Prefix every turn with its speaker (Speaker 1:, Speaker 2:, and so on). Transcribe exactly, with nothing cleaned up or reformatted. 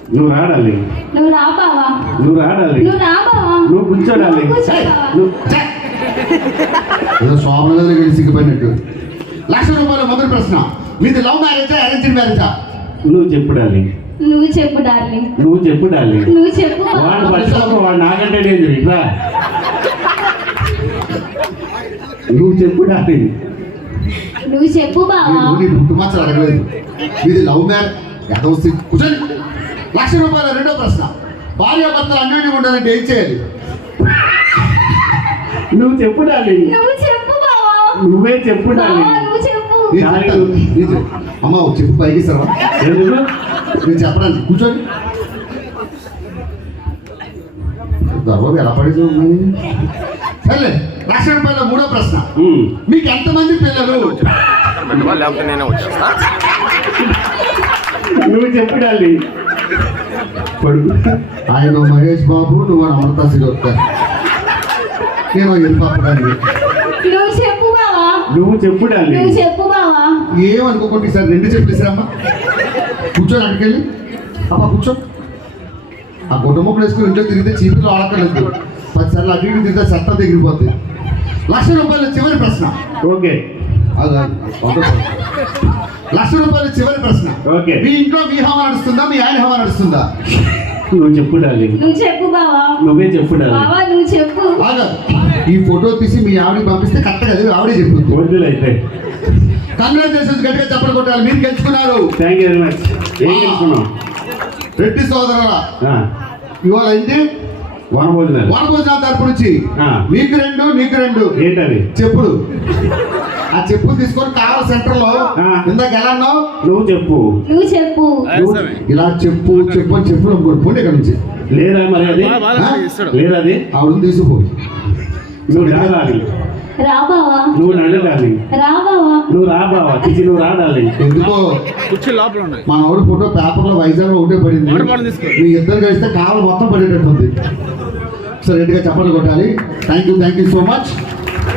Speaker 1: నువ్వు రాడాలి,
Speaker 2: నువ్వు రా బావా,
Speaker 1: నువ్వు రాడాలి,
Speaker 2: నువ్వు రా బావా,
Speaker 1: నువ్వు కూర్చోడాలి.
Speaker 2: కూర్చో బావా.
Speaker 1: నువ్వు
Speaker 3: ఏదో శోభనలో వెళ్ళి సిగ్గిపోయినట్టు. లక్ష రూపాయల మొదటి ప్రశ్న, మీది లవ్ మ్యారేజా అరేంజ్డ్ మ్యారేజా?
Speaker 1: నువ్వు చెప్పుడాలి,
Speaker 2: నువ్వు చెప్పు డార్లింగ్,
Speaker 1: నువ్వు చెప్పుడాలి.
Speaker 2: నువ్వు చెప్పు బావా.
Speaker 1: వాడు పట్టినప్పుడు వాడు నాకంటే లేదు ఇట్లా. నువ్వు చెప్పుడాలి,
Speaker 2: నువ్వు చెప్పు బావా.
Speaker 3: నీ పుట్టు మాత్రం అడగలేదు. మీది లవ్ మ్యారేజ్ యాదవ్ సి- కూర్చోండి. లక్ష రూపాయల రెండో ప్రశ్న, భార్యాభర్తలు అన్యోన్యంగా ఉండాలంటే ఏం చేయాలి?
Speaker 1: నువ్వు చెప్పుడాలి,
Speaker 2: నువ్వు చెప్పు బావా.
Speaker 1: నువ్వే చెప్పుడాలి.
Speaker 2: బావా, నువ్వు చెప్పు.
Speaker 3: నేను చెప్తాను. నేను చెప్- అమ్మ ఒక చెప్పు పైకి ఇస్తావా?
Speaker 1: ఎందుకు?
Speaker 3: నేను చెప్పడానికి కూర్చోండి. బాబు ఎలా పడేది ఉన్నాయి? సరే, లక్ష రూపాయల మూడో ప్రశ్న,
Speaker 1: ఉమ్.
Speaker 3: మీకు ఎంతమంది పిల్లలు?
Speaker 4: లేకపోతే నేనే వచ్చేస్తా.
Speaker 1: నువ్వు చెప్పుడాలి. పడుకు.
Speaker 3: ఆయన మహేష్ బాబు, నువ్వు అమృత శిరోద్కర్, నేను వెళ్ళిపోతాను.
Speaker 2: నువ్వు చెప్పు బావా.
Speaker 1: నువ్వు చెప్పుడాలి.
Speaker 2: నువ్వు చెప్పు బావా.
Speaker 3: ఏమనుకోకండి సార్, రెండు చెప్పేసారమ్మా. కూర్చోని అక్కడికెళ్ళి అమ్మ కూర్చో. ఆ కుటుంబం వేసుకుని ఇంట్లో తిరిగితే చీపులు ఆడకలేదు. పదిసార్లు అటు ఇటు తిరిగితే చెత్త ఎగిరిపోతుంది. లక్ష రూపాయల చివరి ప్రశ్న,
Speaker 1: ఓకే
Speaker 3: అది వంద సార్. లక్ష రూపాయల చివరి ప్రశ్న,
Speaker 1: ఓకే.
Speaker 3: మీ ఇంట్లో మీ హవా నడుస్తుందా, మీ ఆయన హవా నడుస్తుందా?
Speaker 1: నువ్వు చెప్పుడాలి,
Speaker 2: నువ్వు చెప్పు బావా.
Speaker 1: నువ్వే చెప్పుడాలి.
Speaker 2: బావా నువ్వు చెప్పు.
Speaker 3: బాగా ఈ ఫోటో తీసి మీ ఆవిడకి పంపిస్తే కరెక్ట్గా అది ఆవిడే చెప్తుంది.
Speaker 1: వద్దులైతే.
Speaker 3: కంగ్రాచులేషన్స్, గట్టిగా చెప్పలు కొట్టాలి. మీరు గెలుచుకున్నారు.
Speaker 1: Thank you very much. ఏం చేసుకున్నావు?
Speaker 3: రెడ్డి సోదరుల
Speaker 1: ఆ,
Speaker 3: ఇవాళ అయితే
Speaker 1: వన భోజనాలు.
Speaker 3: వనభోజనాల తరపు నుంచి
Speaker 1: ఆ.
Speaker 3: నీకు రెండు నీకు రెండు
Speaker 1: ఏంటది?
Speaker 3: చెప్పులు. ఆ చెప్పులు తీసుకొని కావాల సెంటర్ లో
Speaker 1: ఆ.
Speaker 3: ఇందాక ఎలా అన్నావు?
Speaker 1: నువ్వు చెప్పు.
Speaker 2: నువ్వు చెప్పు.
Speaker 3: నువ్వు ఇలా చెప్పు చెప్పు అని చెప్పులు అనుకోండి. పోండి ఇక్కడ నుంచి.
Speaker 1: లేదా మరి అది? లేదా అది?
Speaker 3: ఆవిడని తీసుకుపో.
Speaker 1: నువ్వు రాడాలి,
Speaker 2: రా బావా.
Speaker 1: నువ్వు నడడాలి,
Speaker 2: రా బావా.
Speaker 1: నువ్వు రా బావా. చిచి నువ్వు రాడాలి.
Speaker 3: ఎందుకో
Speaker 4: కుర్చీ లోపల ఉన్నాయి.
Speaker 3: మా ఆవిడ ఫోటో పేపర్ లో వైజాగ్ లో ఒకటే పడింది.
Speaker 4: ఎవరు పని తీసుకో?
Speaker 3: మీ ఇద్దరు కలిస్తే కావాలి మొత్తం పడేటట్టు ఉంది. సో రెడ్డిగా చెప్పలు కొట్టాలి. Thank you thank you so much.